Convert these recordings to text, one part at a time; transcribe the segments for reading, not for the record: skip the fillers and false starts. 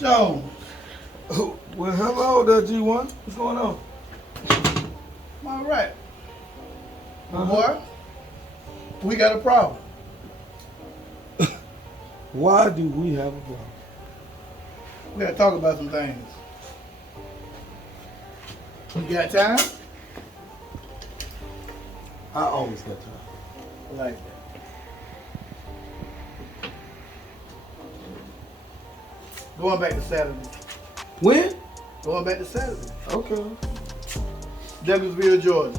Jones. Oh, well, hello there, G1. What's going on? All right. Boy, we got a problem. Why do we have a problem? We gotta talk about some things. You got time? I always got time. I like that. Going back to Saturday. When? Going back to Saturday. Okay. Douglasville, Georgia.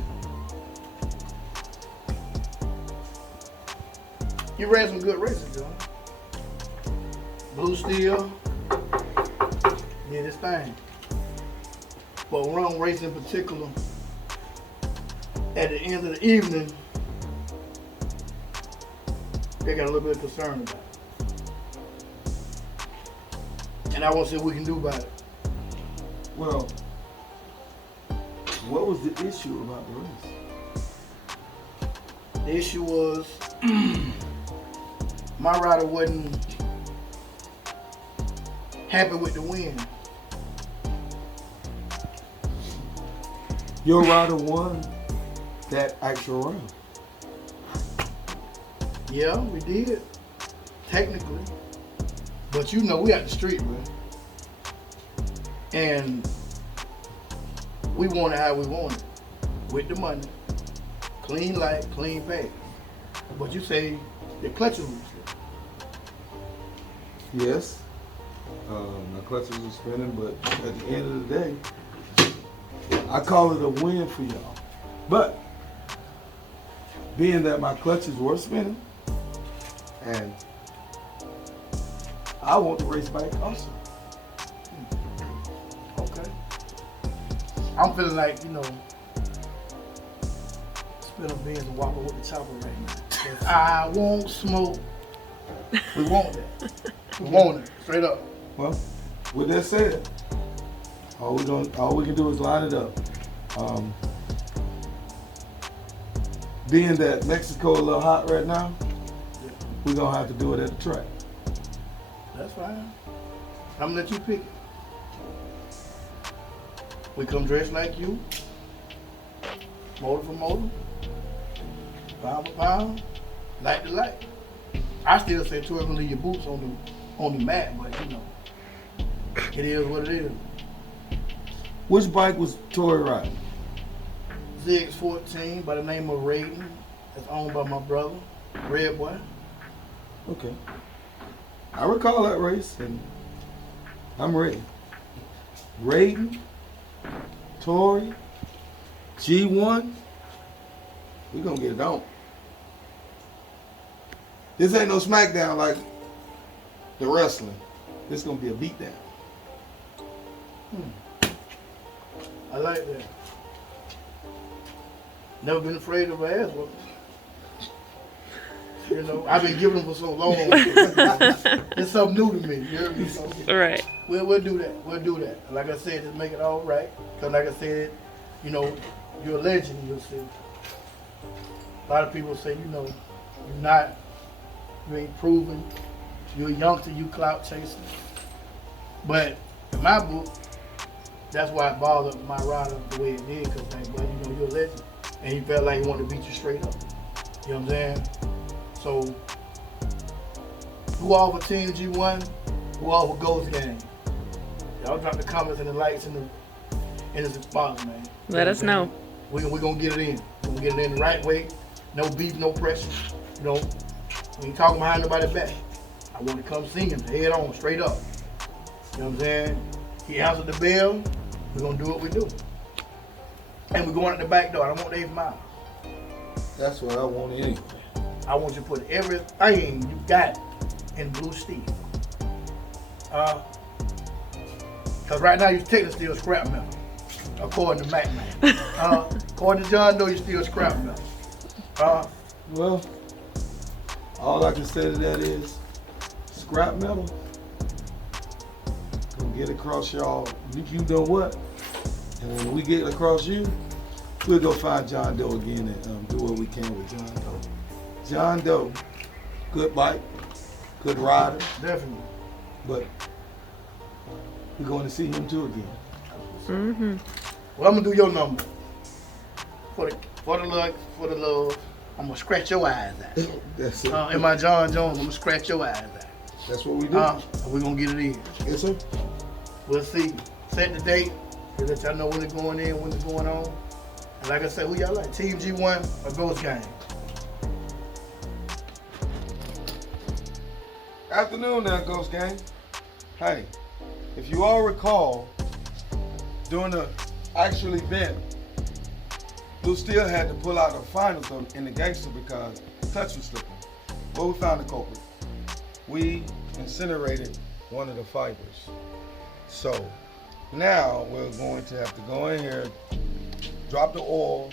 He ran some good races, John. Blue Steel did his thing. But one race in particular, at the end of the evening, they got a little bit of concern about it. And I want to see what we can do about it. Well, what was the issue about the race? The issue was my rider wasn't happy with the win. Your rider won that actual round. Yeah, we did. Technically. But you know, we out the street, man. And we want it how we want it. With the money. Clean light, clean pay. But you say the clutch is loose. Yes. My clutches were spinning, but at the end of the day, I call it a win for y'all. But being that my clutches were spinning, and I want the race bike also. Okay. I'm feeling like, you know, spin a beans and walk with the chopper right now. 'Cause I won't smoke. We want that. We want it. Straight up. Well, with that said, all we can do is line it up. Being that Mexico a little hot right now, we're gonna have to do it at the track. That's fine. I'm gonna let you pick it. We come dressed like you. Motor for motor. Pound for pound. Light to light. I still say to him, leave your boots on the mat, but you know, it is what it is. Which bike was Tory riding? ZX14 by the name of Raiden. That's owned by my brother, Red Boy. Okay. I recall that race, and I'm ready. Raiden, Tory, G1, we gonna get it on. This ain't no SmackDown like the wrestling. This gonna be a beatdown. I like that. Never been afraid of an ass whooping. You know, I've been giving them for so long. It's something new to me. You hear me? So, Right. we'll do that. We'll do that. Like I said, just make it all right. Because like I said, you know, you're a legend in your city. A lot of people say, you know, you ain't proven. You're a youngster, you clout chasing. But in my book, that's why it bothered my rider the way it did. Because, like, well, you know, you're a legend. And he felt like he wanted to beat you straight up. You know what I'm saying? So, who all for Team G1? Who all for Ghost Gang? Y'all drop the comments and the likes and the response, man. Let us know. We're gonna get it in. We're gonna get it in the right way. No beef, no pressure. You know, we ain't talking behind nobody's back. I want to come see him head on, straight up. You know what I'm saying? He answered the bell. We're gonna do what we do. And we're going at the back door. I don't want Dave Miles. That's what I want anyway. I want you to put everything you got in Blue Steel. Because right now you're technically still scrap metal, according to Mac Man. According to John Doe, you're still scrap metal. Well, all I can say to that is scrap metal. Gonna get across y'all. You know what? And when we get across you, we'll go find John Doe again and do what we can with John Doe. John Doe, good bike, good rider, Definitely. but we're going to see him too again. Mm-hmm. Well, I'm gonna do your number. For the love, I'm gonna scratch your eyes out. That's it. In my John Jones, I'm gonna scratch your eyes out. That's what we do. We're gonna get it in. Yes, sir. We'll see. Set the date. We'll let y'all know when it's going in, when it's going on. And like I said, who y'all like? Team G1 or Ghost Gang? Afternoon now, Ghost Gang. Hey, if you all recall, during the actual event, Bleu still had to pull out the finals in the gangster because touch was slipping. Well, we found the culprit. We incinerated one of the fibers. So now we're going to have to go in here, drop the oil,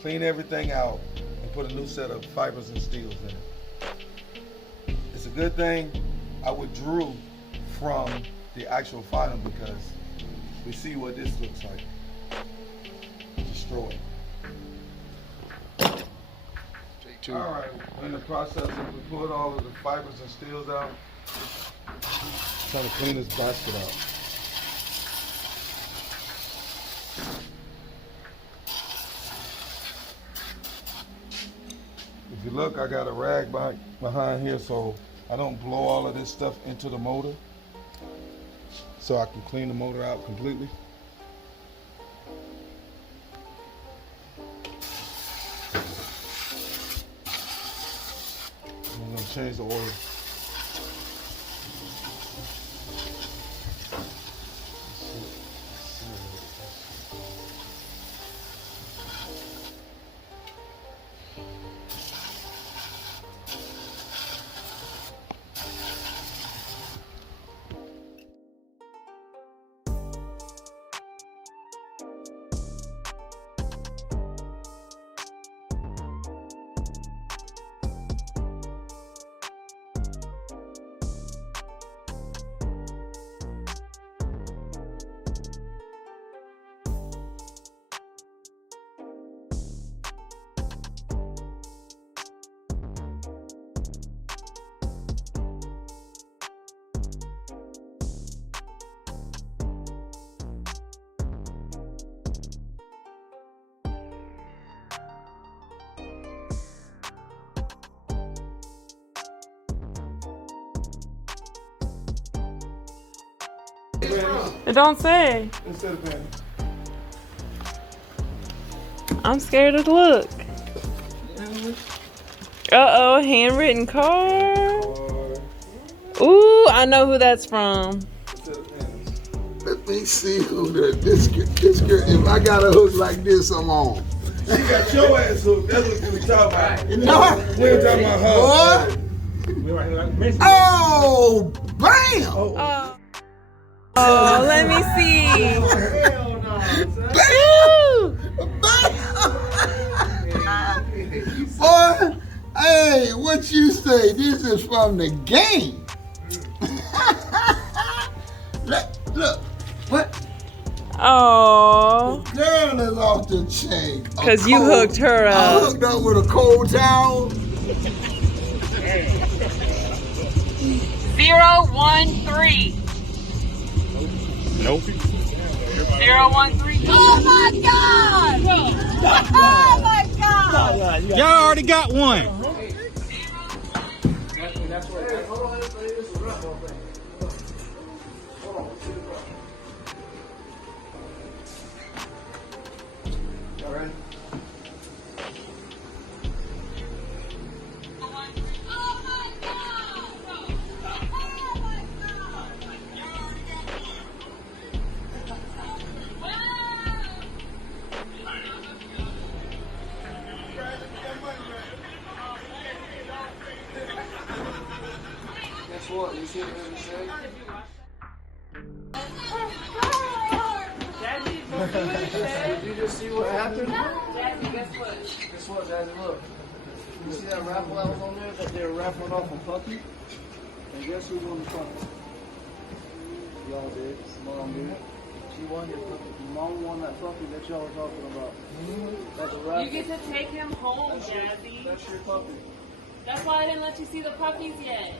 clean everything out, and put a new set of fibers and steels in it. It's a good thing I withdrew from the actual final because we see what this looks like. Destroyed. All right, in the process, we pulled all of the fibers and steels out. Trying to clean this basket out. If you look, I got a rag behind here so I don't blow all of this stuff into the motor, so I can clean the motor out completely. I'm gonna change the oil. It don't say. Instead of panties. I'm scared to look. Uh-oh, handwritten card. Ooh, I know who that's from. Let me see who this girl, if I got a hook like this, I'm on. She got your ass hooked. That's what we talking about. No. We ain't talking about her. What? Oh, bam! Oh, let me see. Boy, hey, what you say? This is from the game. Look, what? Oh. Girl is off the chain. Because you hooked her I up. hooked up with a cold towel. 013. Nope. 013. Oh my God! Oh my God! Y'all already got one. Guess what? You see what I'm saying? Did you just see what happened? Jazzy, guess what? Guess what, Jazzy? Look. You see that raffle that was on there that they were raffling off a puppy? And guess who won the puppy? Y'all did. Mom did. She won your puppy. Mom won that puppy that y'all were talking about. That's a raffle. You get to take him home, Jazzy. That's your puppy. That's why I didn't let you see the puppies yet.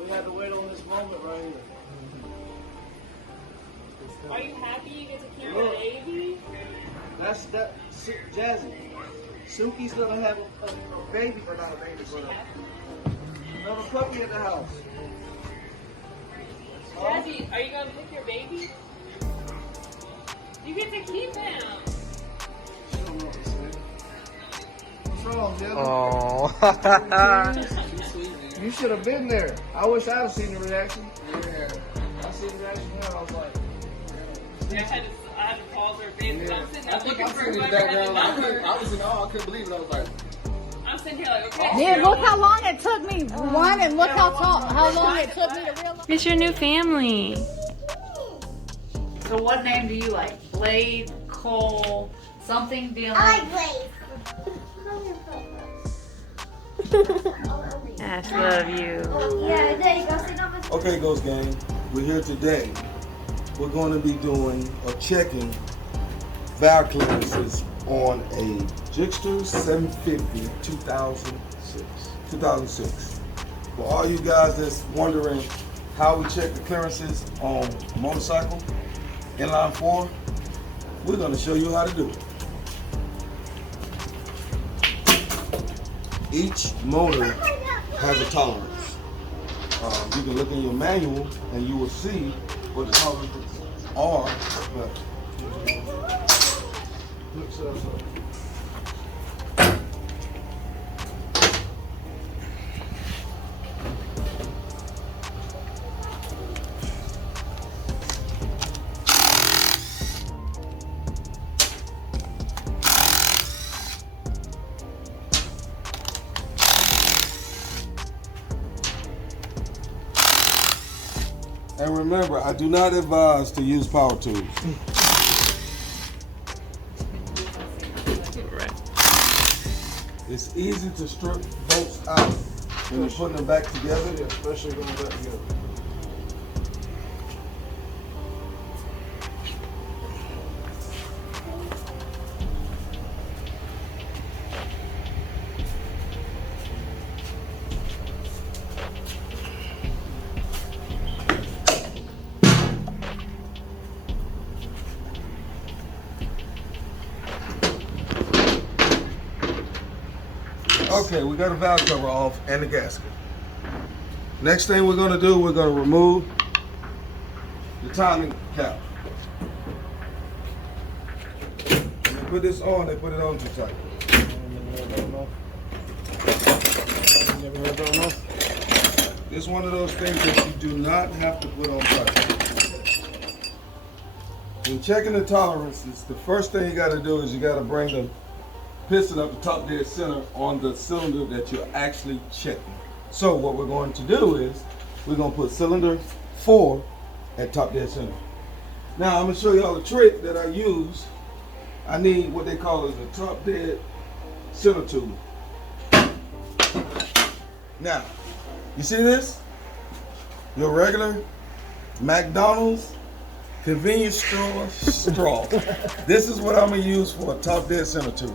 We had to wait on this moment right here. Are you happy you get to carry a baby? That's Jazzy. Suki's gonna have a baby, but not a baby, but another puppy in the house. Jazzy, are you gonna pick your baby? You get to keep him. She don't know what to say. What's wrong, Jazzy? Oh. You should have been there. I wish I'd have seen the reaction. Yeah. I seen the reaction there. I was like, I had to pause her face. Yeah. I'm sitting I there think looking I'm for sitting in the whoever had the background. number. I was in awe. I couldn't believe it. I was like, I'm sitting here like, okay. Then look how long it took me. One, and look how long it took me to realize. It's your new family. So what name do you like? Blade, Cole, something, Dylan? I like Blade. Ash, love you. Yeah, there you go. Say number Okay, Ghost Gang, we're here today. We're going to be doing or checking valve clearances on a Gixxer 750 2006. For all you guys that's wondering how we check the clearances on a motorcycle, inline 4, we're going to show you how to do it. Each motor has a tolerance. You can look in your manual and you will see what the tolerances are. But and remember, I do not advise to use power tools. It's easy to strip bolts out when you're putting them back together. Yeah, especially going back together. Okay, we got a valve cover off and the gasket. Next thing we're going to do, we're going to remove the timing cap. When they put this on, they put it on too tight. Never heard that enough. It's one of those things that you do not have to put on tight. When checking the tolerances, the first thing you got to do is you got to bring the piston up the top dead center on the cylinder that you're actually checking. So what we're going to do is we're going to put cylinder 4 at top dead center. Now I'm going to show y'all a trick that I use. I need what they call is a top dead center tube. Now, you see this? Your regular McDonald's convenience straw. This is what I'm going to use for a top dead center tube.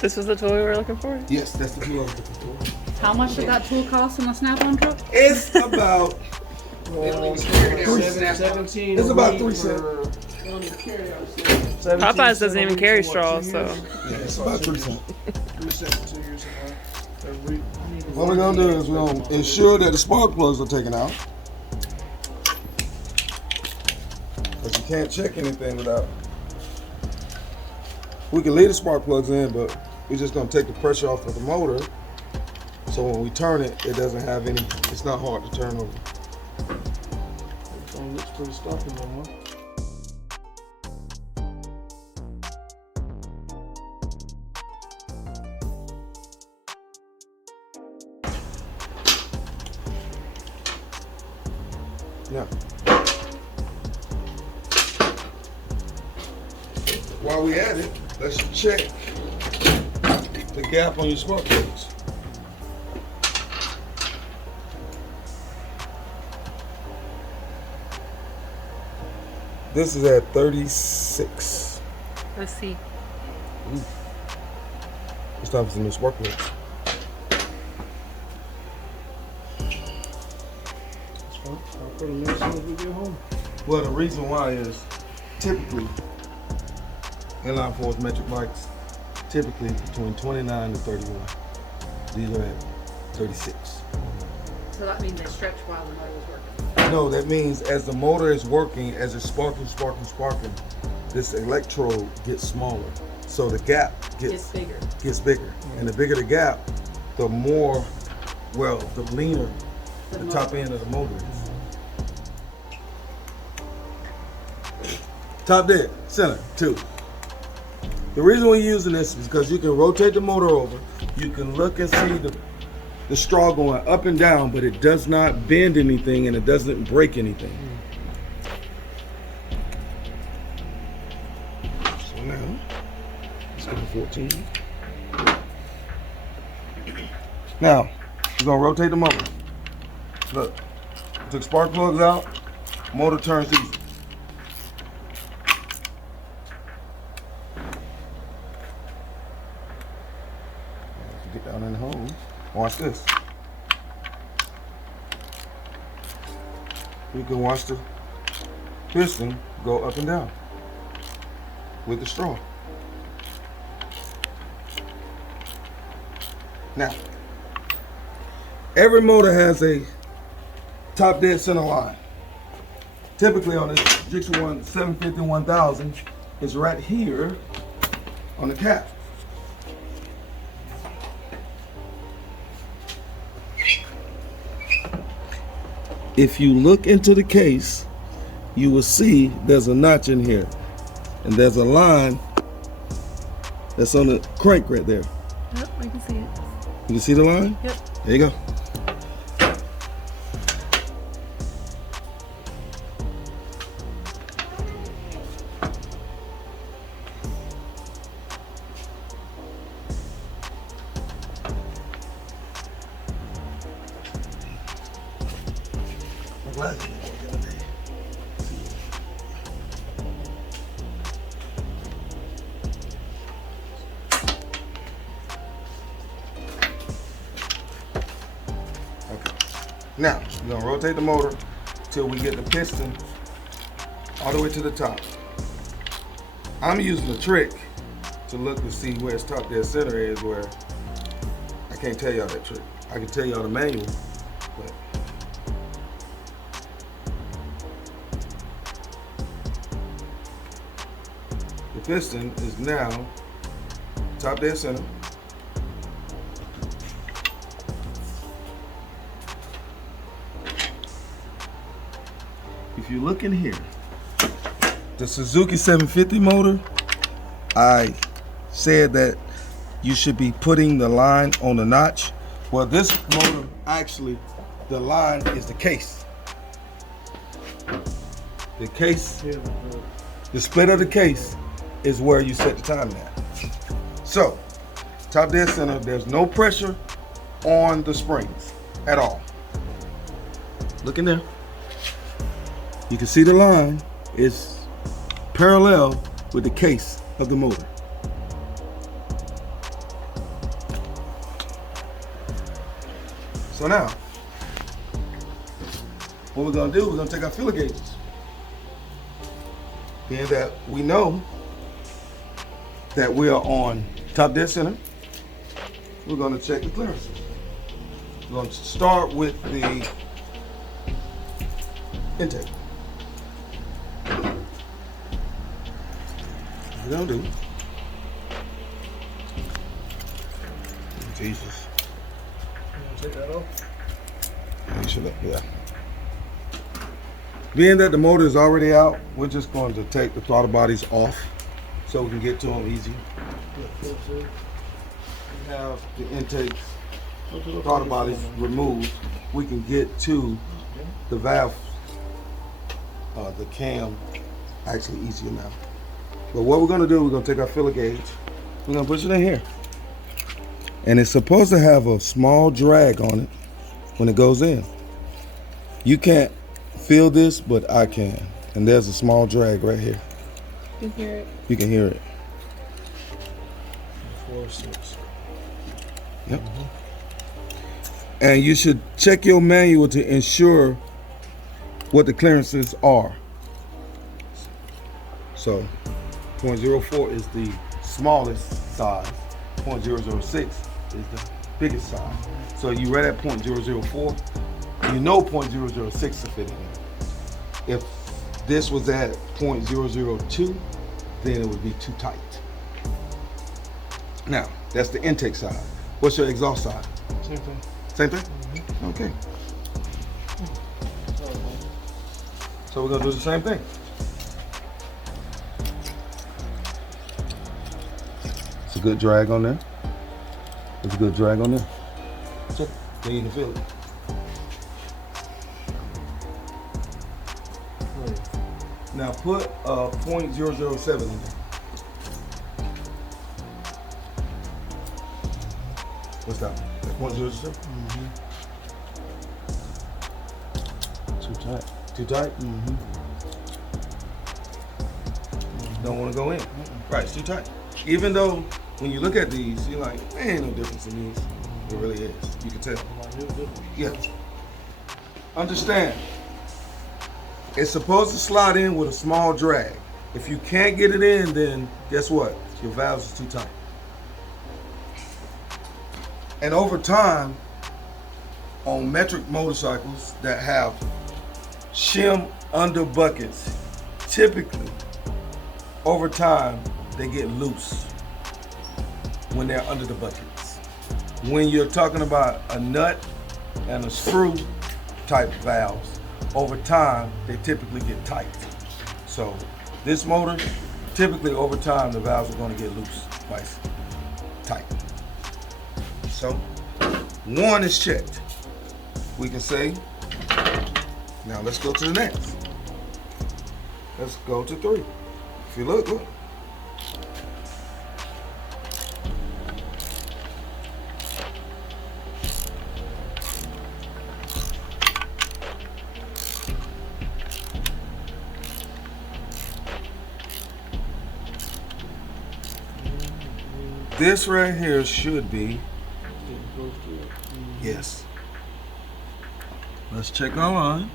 This was the tool we were looking for? Yes, that's the tool I was looking for. How much did that tool cost in the Snap-on truck? It's about It's about 3 cents. Popeyes doesn't even carry straws, so. Yeah, it's about 3 cents. What we're gonna do is we're gonna ensure that the spark plugs are taken out. But you can't check anything without. We can leave the spark plugs in, but we're just gonna take the pressure off of the motor. So when we turn it, it doesn't have any, it's not hard to turn over. It looks pretty stuffy no more. Yeah. While we at it, let's check the gap on your spark plugs. This is at 36. Let's see. It's time for some new spark plugs. I'll put them in as soon as we get home. Well, the reason why is typically inline fours metric bikes typically between 29 to 31. These are at 36. So that means they stretch while the motor is working. No, that means as the motor is working, as it's sparking, this electrode gets smaller. So the gap gets bigger. And the bigger the gap, the more, well, the leaner the top end of the motor is. Top dead, center, 2. The reason we're using this is because you can rotate the motor over. You can look and see the straw going up and down, but it does not bend anything and it doesn't break anything. So now, let's go to 14. Now, we're gonna rotate the motor. Look, took spark plugs out, motor turns easy. Get down in the hole. Watch this. You can watch the piston go up and down with the straw. Now, every motor has a top dead center line. Typically on this Jixer 750 1000, it's right here on the cap. If you look into the case, you will see there's a notch in here. And there's a line that's on the crank right there. Yep, I can see it. You can see the line? Yep. There you go. Now, we're gonna rotate the motor till we get the piston all the way to the top. I'm using a trick to look to see where its top dead center is, where I can't tell y'all that trick. I can tell y'all the manual, but the piston is now top dead center. If you look in here, the Suzuki 750 motor, I said that you should be putting the line on the notch. Well, this motor, actually, the line is the case. The case, the split of the case is where you set the timing at. So, top dead center, there's no pressure on the springs at all. Look in there. You can see the line is parallel with the case of the motor. So now, what we're gonna do, we're gonna take our feeler gauges. Being that we know that we are on top dead center, we're gonna check the clearances. We're gonna start with the intake. We're gonna do. Jesus. Take that off. Yeah. Being that the motor is already out, we're just going to take the throttle bodies off so we can get to them easy. We have the intakes, throttle bodies removed. We can get to the valve, the cam, actually easier now. But what we're gonna do, we're gonna take our filler gauge, we're gonna push it in here. And it's supposed to have a small drag on it when it goes in. You can't feel this, but I can. And there's a small drag right here. You can hear it. You can hear it. 4, 6. Yep. And you should check your manual to ensure what the clearances are. So 0.04 is the smallest size. 0.006 is the biggest size. So you read at 0.004, you know 0.006 is fitting in. If this was at 0.002, then it would be too tight. Now, that's the intake side. What's your exhaust side? Same thing. Same thing? Okay. So we're gonna do the same thing. It's a good drag on there. It's a good drag on there. Check. Then you can feel it. Now put 0.007 in there. What's that? 0.007? Too tight. Too tight? Don't want to go in. Right, it's too tight. Even though when you look at these, you're like, there ain't no difference in these. It really is. You can tell. Yeah. Understand. It's supposed to slide in with a small drag. If you can't get it in, then guess what? Your valves are too tight. And over time, on metric motorcycles that have shim under buckets, typically, over time, they get loose when they're under the buckets. When you're talking about a nut and a screw type valves, over time, they typically get tight. So this motor, typically over time, the valves are going to get loose, nice, tight. So one is checked. We can say, now let's go to the next. Let's go to 3. If you look. This right here should be, yes. Let's check our line,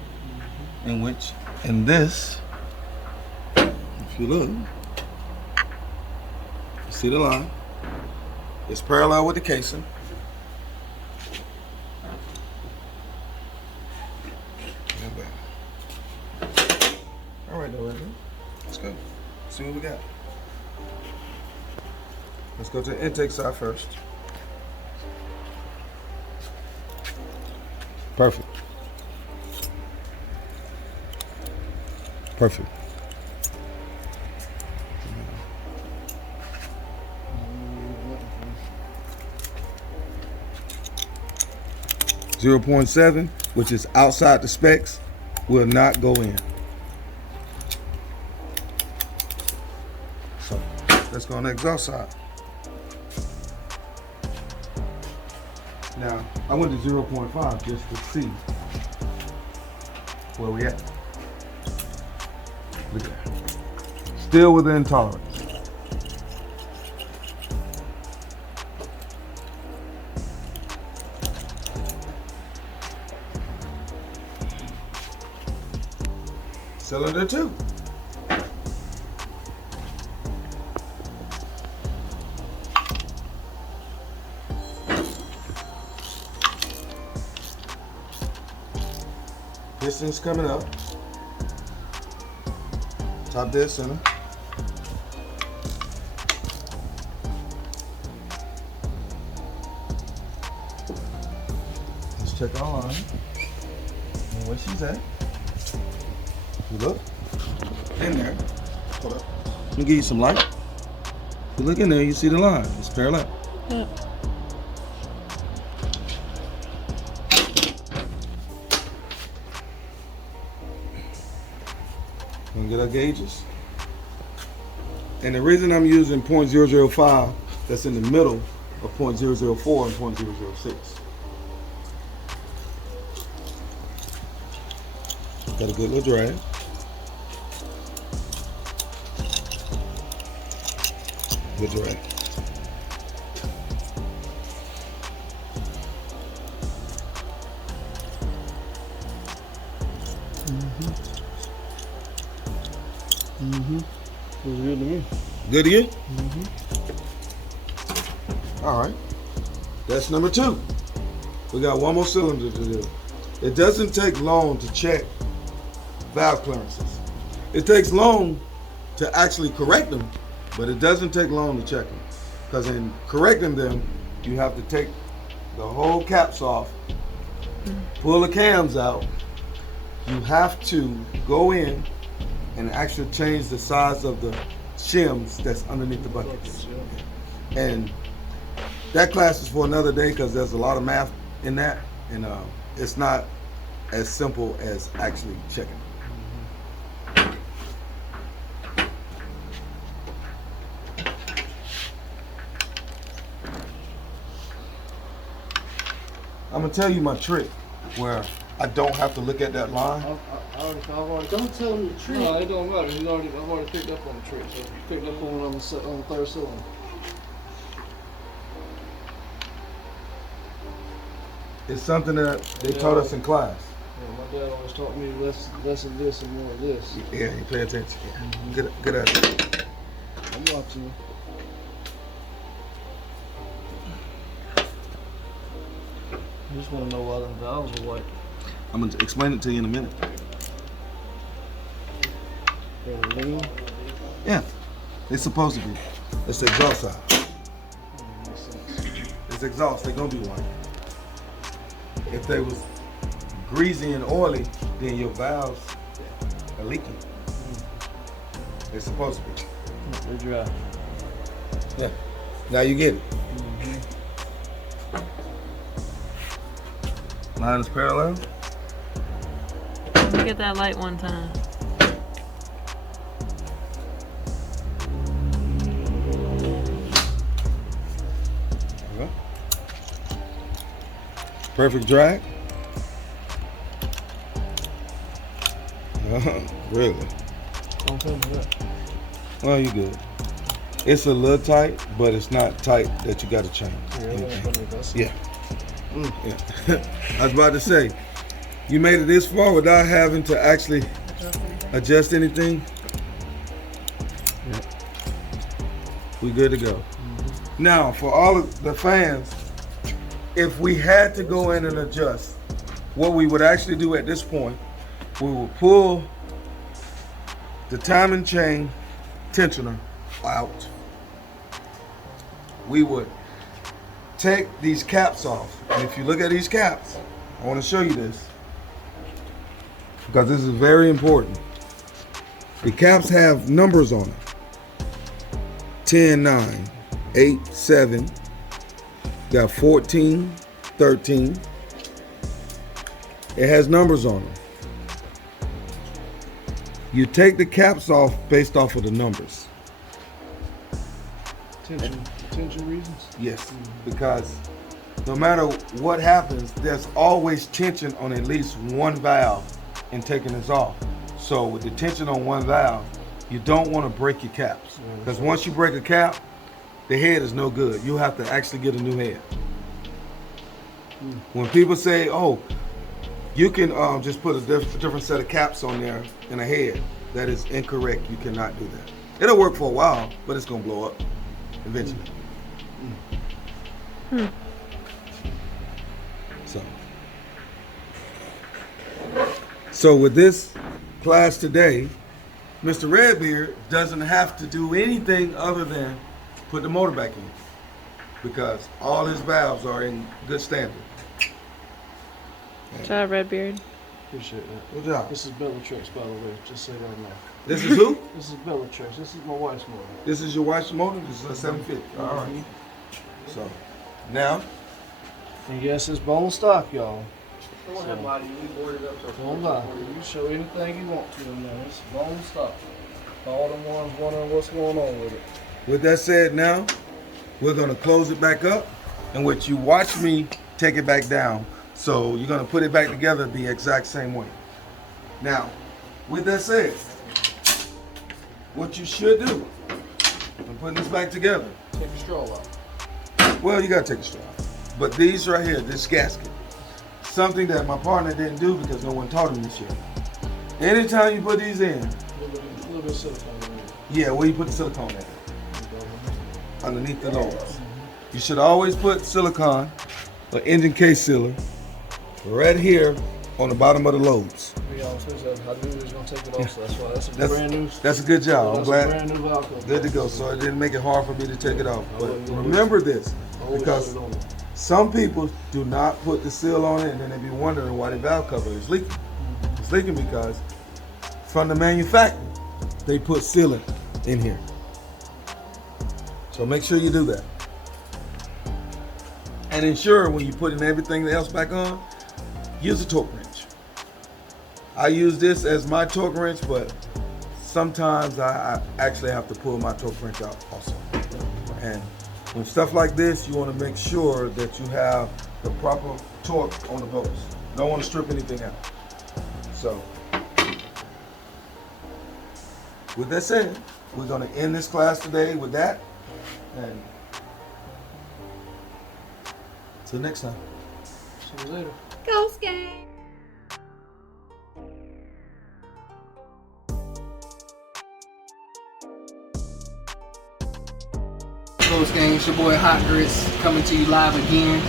and this, if you look, you see the line. It's parallel with the casing. All right, let's go. See what we got. Let's go to the intake side first. Perfect. Perfect. .7, which is outside the specs, will not go in. So let's go on the exhaust side. Now, I went to 0.5 just to see where we at. Look at that. Still within tolerance. Cylinder 2. Piston's coming up. Top dead center. Let's check our line. And where she's at. You look. In there. Hold up. Let me give you some light. If you look in there, you see the line. It's parallel. Yeah. Gonna get our gauges. And the reason I'm using 0.005 that's in the middle of 0.004 and 0.006. Got a good little drag. Good drag. Good to you? All right. That's number 2. We got one more cylinder to do. It doesn't take long to check valve clearances. It takes long to actually correct them, but it doesn't take long to check them. Because in correcting them, you have to take the whole caps off, pull the cams out. You have to go in and actually change the size of the shims that's underneath the buckets. And that class is for another day because there's a lot of math in that, and it's not as simple as actually checking. I'm gonna tell you my trick where I don't have to look at that line. I've already don't tell him the trick. No, it don't matter. I've already picked up on the trick. So picked up on it on the third cylinder. It's something that they taught us in class. Yeah, my dad always taught me less of this and more of this. Yeah, you pay attention. Good at it. I'm watching you. I just want to know why the valves are white. I'm gonna explain it to you in a minute. They're lean. Yeah, it's supposed to be. It's the exhaust side. Makes sense. It's exhaust. They're gonna be white. If they was greasy and oily, then your valves are leaking. They're supposed to be. They're dry. Yeah. Now you get it. Line is parallel. Look at that light one time. Okay. Perfect drag. Really? Don't tell me that. Well, you good. It's a little tight, but it's not tight that you got to change. Yeah. Yeah. I was about to say, you made it this far without having to actually adjust anything. Yeah. We good to go. Now, for all of the fans, if we had to go in and adjust, what we would actually do at this point, we will pull the timing chain tensioner out. We would take these caps off. And if you look at these caps, I want to show you this because this is very important. The caps have numbers on it. 10, 9, 8, 7. Got 14, 13. It has numbers on them. You take the caps off based off of the numbers. Tension reasons? Yes, because no matter what happens, there's always tension on at least one valve in taking this off. So with the tension on one valve, you don't want to break your caps. Because once you break a cap, the head is no good. You'll have to actually get a new head. When people say, oh, you can just put a different set of caps on there and a head, that is incorrect. You cannot do that. It'll work for a while, but it's going to blow up eventually. So with this class today, Mr. Redbeard doesn't have to do anything other than put the motor back in because all his valves are in good standard. Good job, Redbeard. Appreciate that. Good job. This is Bellatrix, by the way. Just say that now. This is who? This is Bellatrix. This is my wife's motor. This is your wife's motor? This is a 750. All right. So now, and yes, it's bone stock, y'all. Don't have body. We boarded up. So Don't lie. You show anything you want to in there. It's bone stock. All them ones wondering what's going on with it. with that said, now we're going to close it back up, in which you watch me take it back down. So you're going to put it back together the exact same way. Now, with that said, what you should do, I'm putting this back together. Take the straw out. Well, you got to take the straw out. But these right here, this gasket, something that my partner didn't do because no one taught him this year. Anytime you put these in, A little bit of silicone in there. yeah, where you put the silicone at? underneath the lobes. You should always put silicone or engine case sealer right here on the bottom of the lobes. To be honest with you, I knew he was gonna take it off, so that's why that's a brand new. That's a good job. I'm That's a glad. brand new Valco. Good to go. So it didn't make it hard for me to take it off. But remember this, because some people do not put the seal on it, and then they be wondering why the valve cover is leaking. It's leaking because from the manufacturer, they put sealant in here. So make sure you do that. And ensure when you put in everything else back on, use a torque wrench. I use this as my torque wrench, but sometimes I actually have to pull my torque wrench out also. And when stuff like this, you want to make sure that you have the proper torque on the bolts. You don't want to strip anything out. So, with that said, we're going to end this class today with that. And till next time. See you later. Ghost Gang. Ghost Gang, it's your boy Hot Grits coming to you live again.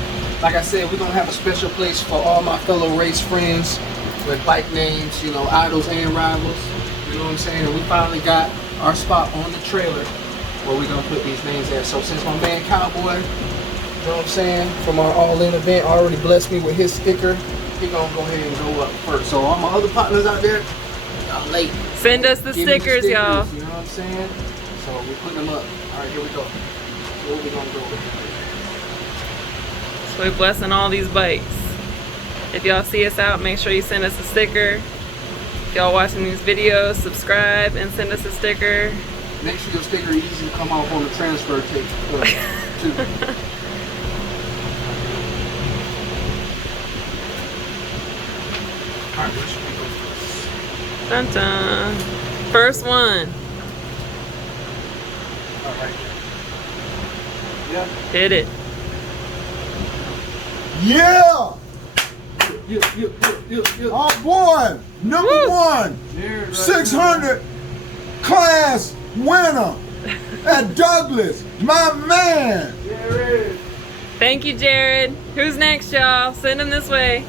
Like I said, we're gonna have a special place for all my fellow race friends with bike names, you know, idols and rivals. You know what I'm saying? And we finally got our spot on the trailer where we're gonna put these names at. So since my man Cowboy, you know what I'm saying, from our all-in event already blessed me with his sticker, he gonna go ahead and go up first. So all my other partners out there, y'all late. Send us the Give me the stickers, y'all. You know what I'm saying? So we're putting them up. All right, here we go. Where we gonna go? So we're blessing all these bikes. If y'all see us out, make sure you send us a sticker. If y'all watching these videos, subscribe and send us a sticker. Make sure your sticker easy to come off on the transfer tape too. Alright, where should we go first? Dun dun. First one. Alright. Yeah. Hit it. Yeah! Yeah. Our boy, number Woo! one, Jared, right 600 class winner at Douglas, my man. there. Jared. Thank you, Jared. Who's next, y'all? Send them this way.